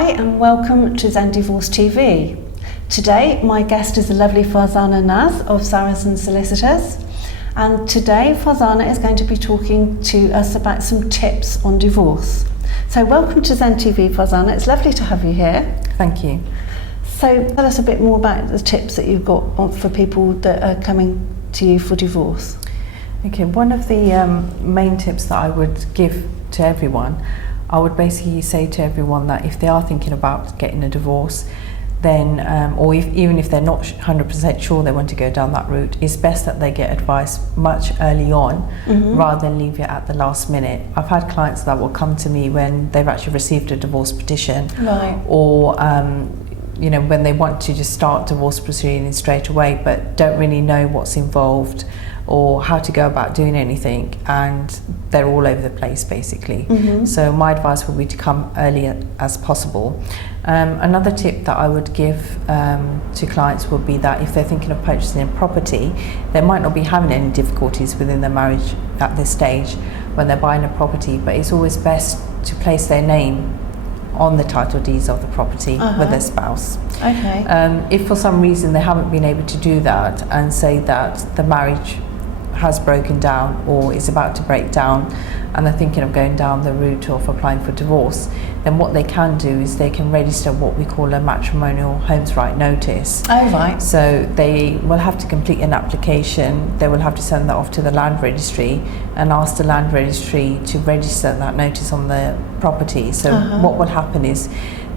Hi and welcome to Zen Divorce TV. Today my guest is the lovely Farzana Naz of Saracen Solicitors, and today Farzana is going to be talking to us about some tips on divorce. So welcome to Zen TV, Farzana. It's lovely to have you here. Thank you. So tell us a bit more about the tips that you've got for people that are coming to you for divorce. Okay, one of the main tips that I would give to everyone, I would basically say to everyone that if they are thinking about getting a divorce, then, even if they're not 100% sure they want to go down that route, it's best that they get advice much early on rather than leave it at the last minute. I've had clients that will come to me when they've actually received a divorce petition, Right. or when they want to just start divorce proceedings straight away but don't really know what's involved or how to go about doing anything, and they're all over the place basically. So my advice would be to come early as possible. Another tip that I would give to clients would be that if they're thinking of purchasing a property, they might not be having any difficulties within their marriage at this stage when they're buying a property, but it's always best to place their name on the title deeds of the property with their spouse. Okay. If for some reason they haven't been able to do that, and say that the marriage has broken down or is about to break down and they're thinking of going down the route of applying for divorce, then what they can do is they can register what we call a matrimonial homes right notice. Oh, right. So they will have to complete an application, they will have to send that off to the land registry and ask the land registry to register that notice on the property. So what will happen is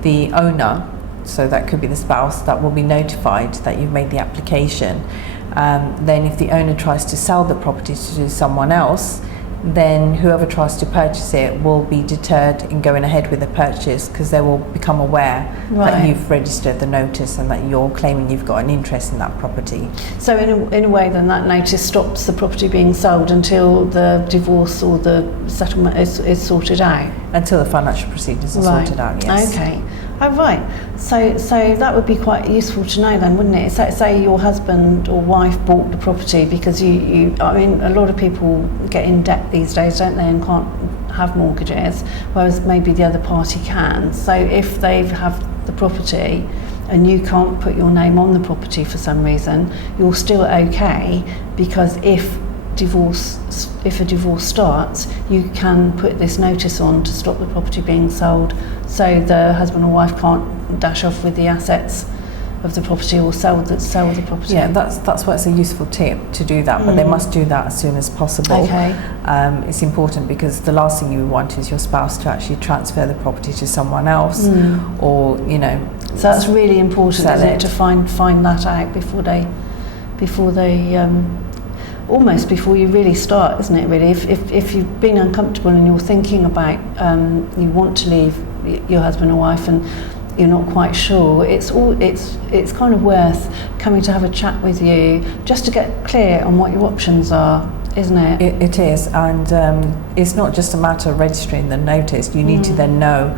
the owner, so that could be the spouse, that will be notified that you've made the application. Then if the owner tries to sell the property to someone else, then whoever tries to purchase it will be deterred in going ahead with the purchase, because they will become aware that you've registered the notice and that you're claiming you've got an interest in that property. So in a way then that notice stops the property being sold until the divorce or the settlement is sorted out? Until the financial procedures are sorted out, yes. Okay. Oh, right. So that would be quite useful to know then, wouldn't it? So, say your husband or wife bought the property because I mean, a lot of people get in debt these days, don't they, and can't have mortgages, whereas maybe the other party can. So if they have the property and you can't put your name on the property for some reason, you're still okay, because if a divorce starts, you can put this notice on to stop the property being sold, so the husband or wife can't dash off with the assets of the property or sell the property. Yeah, that's why it's a useful tip to do that, but they must do that as soon as possible. Okay. It's important, because the last thing you want is your spouse to actually transfer the property to someone else, or So that's really important, isn't it, to find that out before they almost before you really start, isn't it, really? If you've been uncomfortable and you're thinking about you want to leave your husband or wife and you're not quite sure, it's kind of worth coming to have a chat with you just to get clear on what your options are, isn't it? It is, and it's not just a matter of registering the notice. You need to then know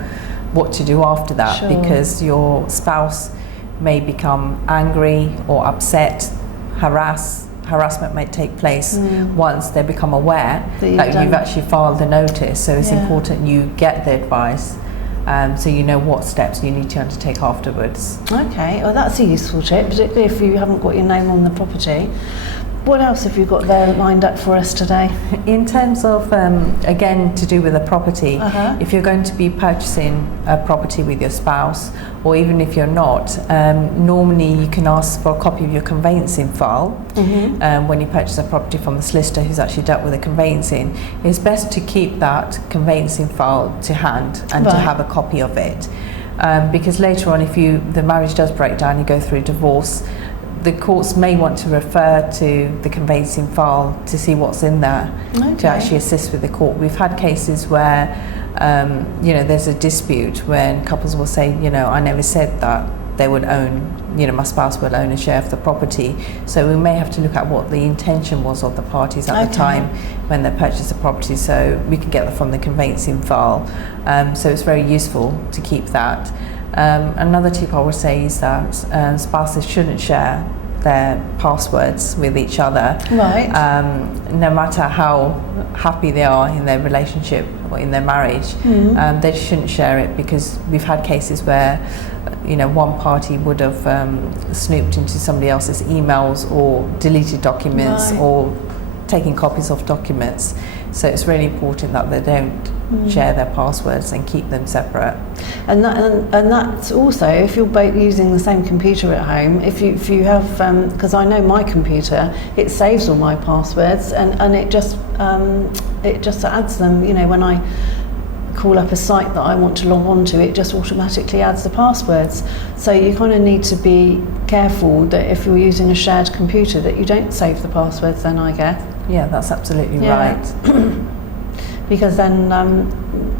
what to do after that, because your spouse may become angry or upset, harassment may take place once they become aware that you've actually filed the notice. So it's important you get the advice, so you know what steps you need to undertake afterwards. Okay, well that's a useful tip, particularly if you haven't got your name on the property. What else have you got there lined up for us today? In terms of, again, to do with a property, if you're going to be purchasing a property with your spouse, or even if you're not, normally you can ask for a copy of your conveyancing file when you purchase a property from the solicitor who's actually dealt with the conveyancing. It's best to keep that conveyancing file to hand and to have a copy of it, because later on, if the marriage does break down, you go through a divorce, the courts may want to refer to the conveyancing file to see what's in there to actually assist with the court. We've had cases where there's a dispute when couples will say, I never said that they would own, my spouse will own a share of the property. So we may have to look at what the intention was of the parties at the time when they purchased the property, so we can get that from the conveyancing file. So it's very useful to keep that. Another tip I would say is that spouses shouldn't share their passwords with each other. Right. No matter how happy they are in their relationship or in their marriage, they shouldn't share it, because we've had cases where one party would have snooped into somebody else's emails or deleted documents or taking copies of documents. So it's really important that they don't share their passwords and keep them separate. And that's also, if you're both using the same computer at home, if you have, because I know my computer, it saves all my passwords, and it just adds them. When I call up a site that I want to log on to, it just automatically adds the passwords. So you kind of need to be careful that if you're using a shared computer, that you don't save the passwords then, I guess. Yeah, that's absolutely right. Because then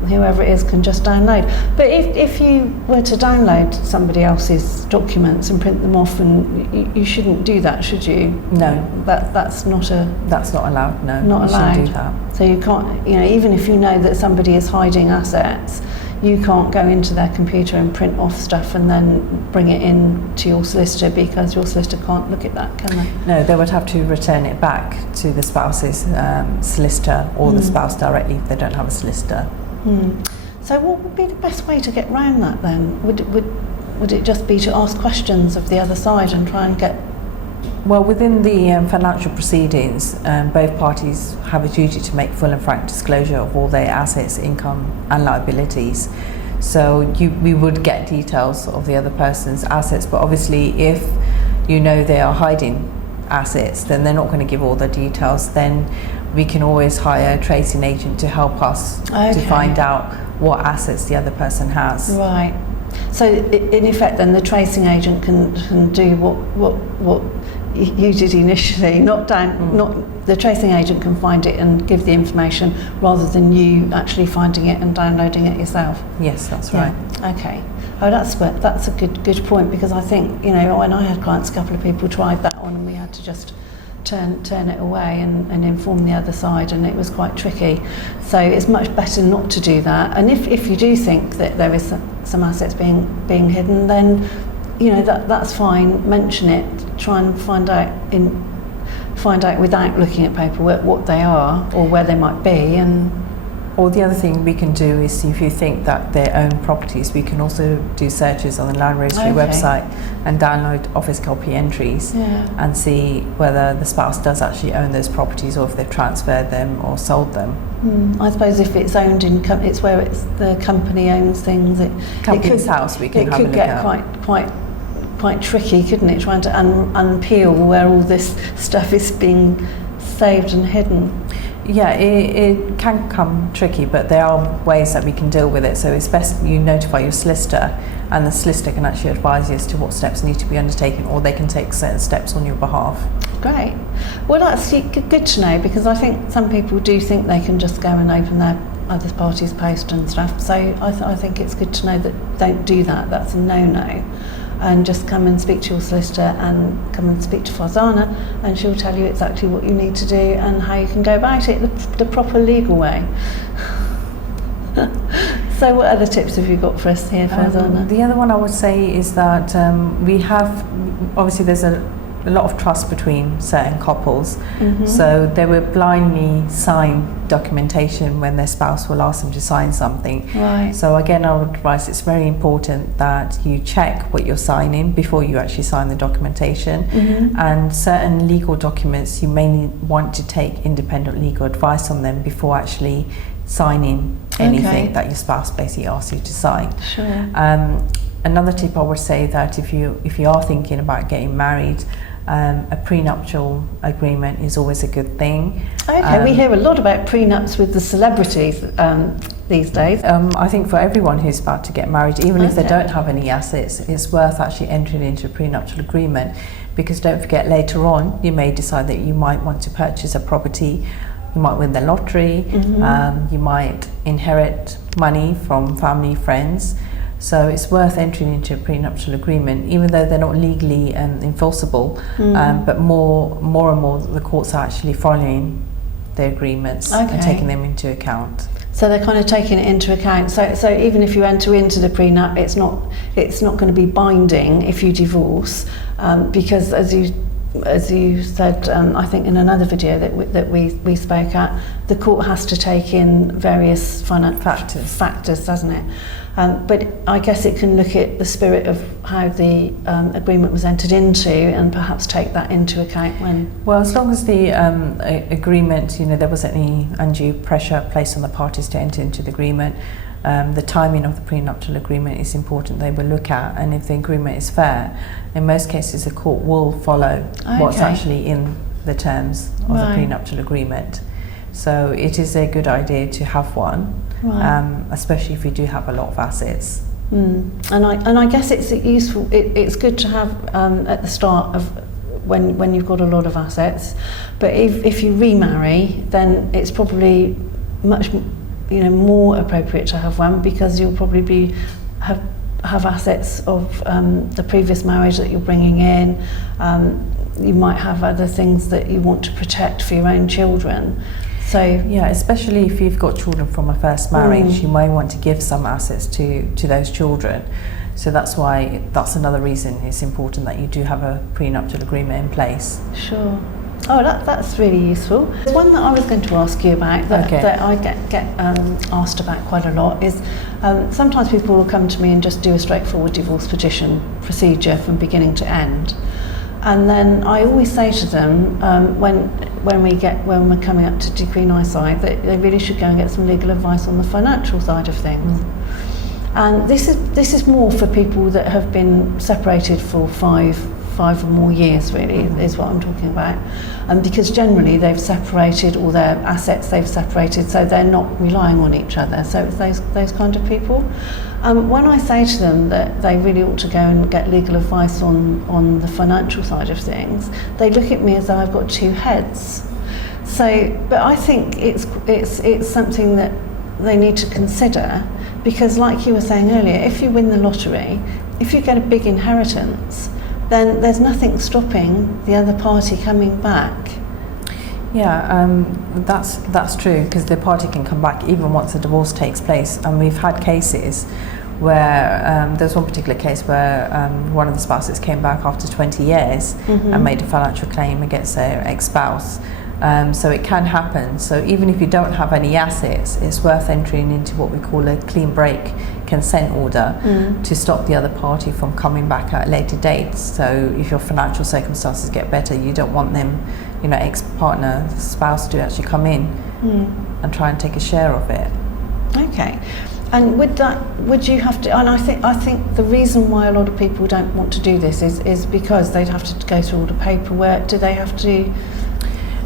whoever it is can just download. But if you were to download somebody else's documents and print them off, and you shouldn't do that, should you? No. That's not allowed. No, not allowed. Shouldn't do that. So you can't, even if you know that somebody is hiding assets, you can't go into their computer and print off stuff and then bring it in to your solicitor, because your solicitor can't look at that, can they? No, they would have to return it back to the spouse's solicitor, or the spouse directly if they don't have a solicitor. So what would be the best way to get around that then? Would it just be to ask questions of the other side and try and get... Well, within the financial proceedings, both parties have a duty to make full and frank disclosure of all their assets, income and liabilities. So we would get details of the other person's assets, but obviously if they are hiding assets, then they're not going to give all the details. Then we can always hire a tracing agent to help us to find out what assets the other person has. Right. So in effect then the tracing agent can do what you did initially, not the tracing agent can find it and give the information, rather than you actually finding it and downloading it yourself. Yes, that's right. Okay. Oh, that's a good point, because I think when I had clients, a couple of people tried that on, and we had to just turn it away and inform the other side, and it was quite tricky. So it's much better not to do that. And if you do think that there is some assets being hidden, then that's fine. Mention it. Try and find out without looking at paperwork what they are or where they might be. Or the other thing we can do is, if you think that they own properties, we can also do searches on the Land Registry website and download office copy entries and see whether the spouse does actually own those properties, or if they've transferred them or sold them. I suppose if it's owned it's where the company owns things. Company's house, we can have a look at. It could get quite tricky, couldn't it? Trying to unpeel where all this stuff is being saved and hidden. Yeah, it can come tricky, but there are ways that we can deal with it. So it's best you notify your solicitor, and the solicitor can actually advise you as to what steps need to be undertaken, or they can take certain steps on your behalf. Great. Well, that's good to know, because I think some people do think they can just go and open their other party's post and stuff. So I think it's good to know that don't do that. That's a no-no. And just come and speak to your solicitor, and come and speak to Farzana, and she'll tell you exactly what you need to do and how you can go about it the proper legal way. So what other tips have you got for us here, Farzana? The other one I would say is that we have, obviously there's a lot of trust between certain couples, so they will blindly sign documentation when their spouse will ask them to sign something. Right. So again, I would advise, it's very important that you check what you're signing before you actually sign the documentation. And certain legal documents, you may want to take independent legal advice on them before actually signing anything that your spouse basically asks you to sign. Sure. Another tip I would say, that if you are thinking about getting married, a prenuptial agreement is always a good thing. Okay, we hear a lot about prenups with the celebrities these days. I think for everyone who's about to get married, even if they don't have any assets, it's worth actually entering into a prenuptial agreement, because don't forget, later on you may decide that you might want to purchase a property, you might win the lottery, you might inherit money from family, friends. So it's worth entering into a prenuptial agreement, even though they're not legally enforceable, but more and more the courts are actually following the agreements and taking them into account. So they're kind of taking it into account. So even if you enter into the prenup, it's not going to be binding if you divorce, because as you as you said, I think in another video that we spoke at, the court has to take in various factors, doesn't it? But I guess it can look at the spirit of how the agreement was entered into and perhaps take that into account when... Well, as long as the agreement, there wasn't any undue pressure placed on the parties to enter into the agreement, the timing of the prenuptial agreement is important they will look at, and if the agreement is fair, in most cases the court will follow what's actually in the terms of the prenuptial agreement. So it is a good idea to have one. Right. Especially if you do have a lot of assets. And I guess it's useful. It's good to have at the start of when you've got a lot of assets. But if you remarry, then it's probably much more appropriate to have one, because you'll probably have assets of the previous marriage that you're bringing in. You might have other things that you want to protect for your own children. So yeah, especially if you've got children from a first marriage, you may want to give some assets to those children. So that's that's another reason it's important that you do have a prenuptial agreement in place. Sure. Oh, that's really useful. There's one that I was going to ask you about that I get asked about quite a lot is sometimes people will come to me and just do a straightforward divorce petition procedure from beginning to end. And then I always say to them, when we're coming up to decree nisi, that they really should go and get some legal advice on the financial side of things. And this is more for people that have been separated for five or more years, really, is what I'm talking about. And because generally they've separated, all their assets they've separated, so they're not relying on each other. So it's those kind of people. When I say to them that they really ought to go and get legal advice on the financial side of things, they look at me as though I've got two heads. So, but I think it's something that they need to consider, because like you were saying earlier, if you win the lottery, if you get a big inheritance, then there's nothing stopping the other party coming back. Yeah, that's true, because the party can come back even once the divorce takes place. And we've had cases where there's one particular case where one of the spouses came back after 20 years and made a financial claim against their ex-spouse. So it can happen. So even if you don't have any assets, it's worth entering into what we call a clean break consent order to stop the other party from coming back at a later date. So if your financial circumstances get better, you don't want them, ex-partner, spouse, to actually come in and try and take a share of it. Okay. And would you have to? And I think the reason why a lot of people don't want to do this is because they'd have to go through all the paperwork. Do they have to?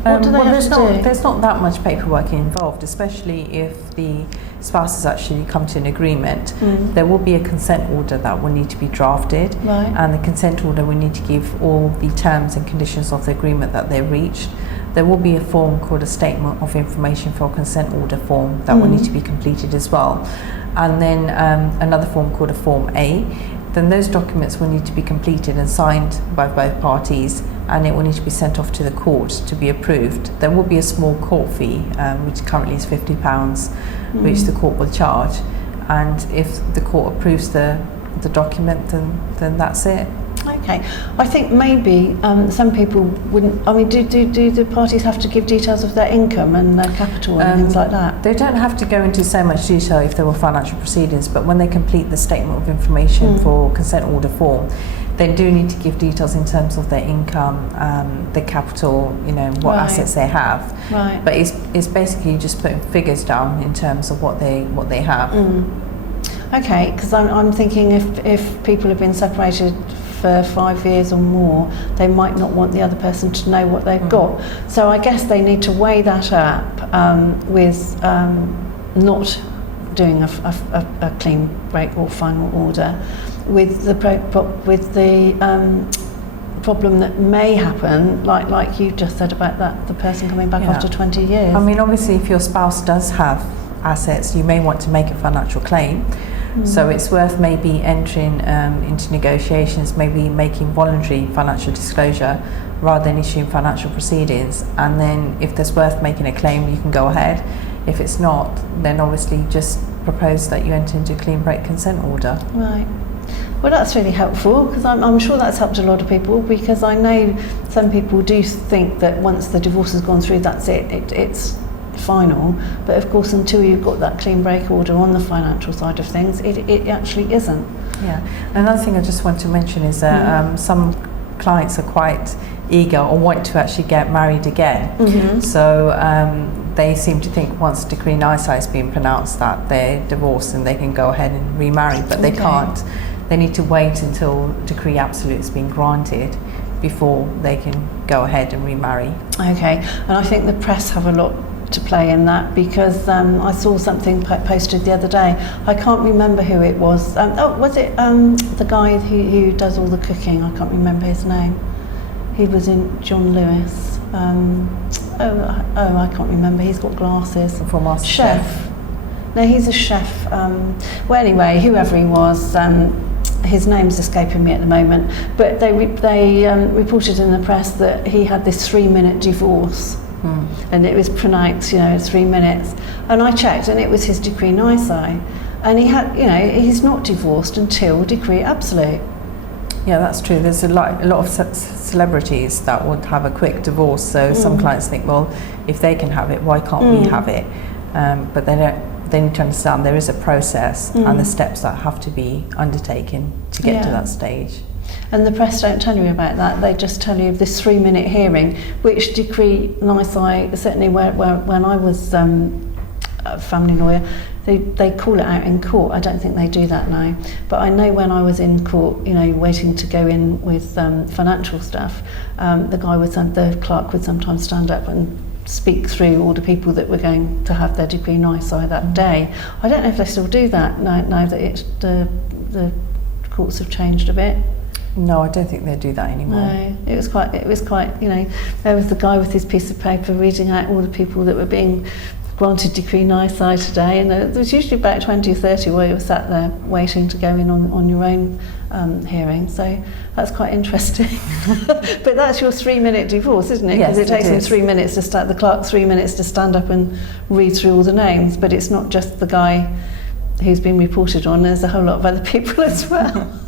There's not that much paperwork involved, especially if the spouses actually come to an agreement. There will be a consent order that will need to be drafted, and the consent order will need to give all the terms and conditions of the agreement that they reached. There will be a form called a statement of information for a consent order form that will need to be completed as well, and then another form called a Form A. Then those documents will need to be completed and signed by both parties, and it will need to be sent off to the court to be approved. There will be a small court fee, which currently is £50, which the court will charge. And if the court approves the document, then that's it. Okay. I think maybe some people wouldn't. I mean, do the parties have to give details of their income and their capital and things like that? They don't have to go into so much detail if there were financial proceedings, but when they complete the statement of information for consent order form, they do need to give details in terms of their income, their capital, what assets they have. Right. But it's basically just putting figures down in terms of what they have. Okay, because I'm thinking if people have been separated for 5 years or more, they might not want the other person to know what they've got. So I guess they need to weigh that up with not doing a clean break or final order, with the problem that may happen, like you just said about the person coming back after 20 years. I mean, obviously, if your spouse does have assets, you may want to make a financial claim. So it's worth maybe entering into negotiations, maybe making voluntary financial disclosure rather than issuing financial proceedings. And then if there's worth making a claim, you can go ahead. If it's not, then obviously just propose that you enter into a clean break consent order. Right. Well, that's really helpful, because I'm sure that's helped a lot of people, because I know some people do think that once the divorce has gone through, that's it's final. But of course, until you've got that clean break order on the financial side of things, it actually isn't. Yeah. Another thing I just want to mention is that some clients are quite eager or want to actually get married again. So they seem to think once decree nisi has been pronounced that they're divorced and they can go ahead and remarry, but they can't. They need to wait until decree absolute has been granted before they can go ahead and remarry. Okay, and I think the press have a lot to play in that, because I saw something posted the other day. I can't remember who it was. Was it the guy who does all the cooking? I can't remember his name. He was in John Lewis. I can't remember. He's got glasses. From Master Chef. No, he's a chef. Well, anyway, whoever he was, his name's escaping me at the moment. But they reported in the press that he had this 3-minute divorce. And it was pronounced, 3 minutes. And I checked, and it was his decree nisi. And he had, he's not divorced until decree absolute. Yeah, that's true. There's a lot of celebrities that would have a quick divorce. So some clients think, well, if they can have it, why can't we have it? But they need to understand there is a process and the steps that have to be undertaken to get to that stage. And the press don't tell you about that. They just tell you this 3-minute hearing, which decree nisi, certainly when I was a family lawyer, they call it out in court. I don't think they do that now. But I know when I was in court, waiting to go in with financial stuff, the clerk would sometimes stand up and speak through all the people that were going to have their decree nisi that day. I don't know if they still do that now that the courts have changed a bit. No, I don't think they do that anymore. No, it was quite, there was the guy with his piece of paper reading out all the people that were being granted decree nisi today, and there was usually about 20 or 30 where you were sat there waiting to go in on your own hearing, so that's quite interesting. But that's your 3-minute divorce, isn't it? Because it takes him 3 minutes to start, the clerk 3 minutes to stand up and read through all the names, but it's not just the guy who's been reported on, there's a whole lot of other people as well.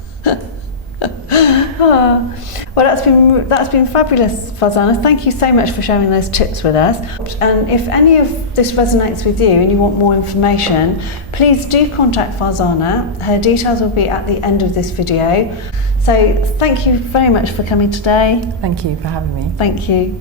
Well, that's been fabulous, Farzana. Thank you so much for sharing those tips with us. And if any of this resonates with you and you want more information, please do contact Farzana. Her details will be at the end of this video. So thank you very much for coming today. Thank you for having me. Thank you.